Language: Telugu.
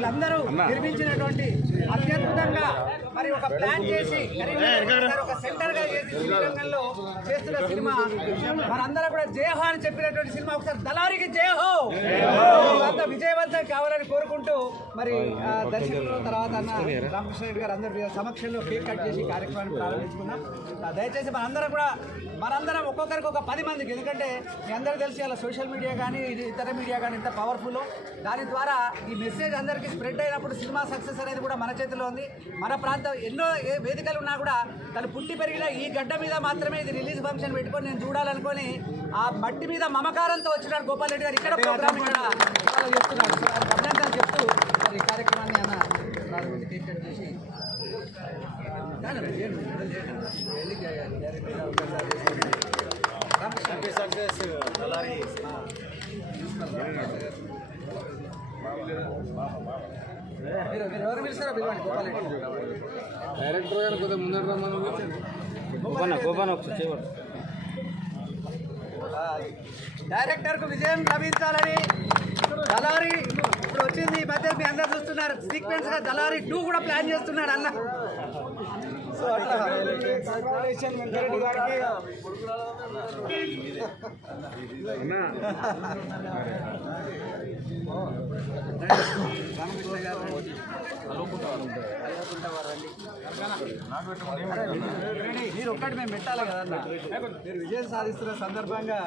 వీళ్ళందరూ నిర్మించినటువంటి అత్యద్భుతంగా మరి ఒక ప్లాన్ చేసి ఒక సెంటర్ గా చేసి శ్రీరంగంలో చేస్తున్న సినిమా మనందరూ కూడా జయహో అని చెప్పినటువంటి సినిమా. ఒకసారి దళారికి జయహో, అంతా విజయవంతం కావాలని కోరుకుంటూ మరి దర్శకులు తర్వాత అన్న రామకృష్ణ రెడ్డి గారు అందరి సమక్షంలో కేక్ కట్ చేసి కార్యక్రమాన్ని ప్రారంభించుకున్నాం. దయచేసి మనందరం ఒక్కొక్కరికి ఒక 10 మందికి, ఎందుకంటే మీ అందరికీ తెలిసి అలా సోషల్ మీడియా కానీ ఇతర మీడియా కానీ ఎంత పవర్ఫుల్, దాని ద్వారా ఈ మెసేజ్ అందరికీ స్ప్రెడ్ అయినప్పుడు సినిమా సక్సెస్ అనేది కూడా మన చేతిలో ఉంది. మన ప్రాంతం ఎన్నో వేదికలు ఉన్నా కూడా తను పుట్టి పెరిగిన ఈ గడ్డ మీద మాత్రమే ఇది రిలీజ్ ఫంక్షన్ పెట్టుకొని నేను చూడాలనుకొని ఆ మట్టి మీద మమకారంతో వచ్చినాడు గోపాల్ రెడ్డి గారు. ఇక్కడ ప్రోగ్రామ్ ఇక్కడ చెప్తున్నాడు. అభినందనలు చెప్తూ మరి ఈ కార్యక్రమాన్ని అన్న కేక్ కట్ చేసి ఎవరు పిలుస్తారో పిలవండి. గోపాల్ రెడ్డి డైరెక్టర్ గారు కొద్దిగా ముందర రమ్మని డైరెక్టర్ కు విజయం లభించాలని దళారి ఇప్పుడు వచ్చింది. ఈ మధ్య మీ అందరు చూస్తున్నారు సీక్వెన్స్ గా దళారి 2 కూడా ప్లాన్ చేస్తున్నాడు అన్న. సో అట్లా వెంకరెడ్డి గారికి రామకృష్ణ గారు మీరు ఒక్కటి మేము పెట్టాలి కదన్న. మీరు విజయం సాధిస్తున్న సందర్భంగా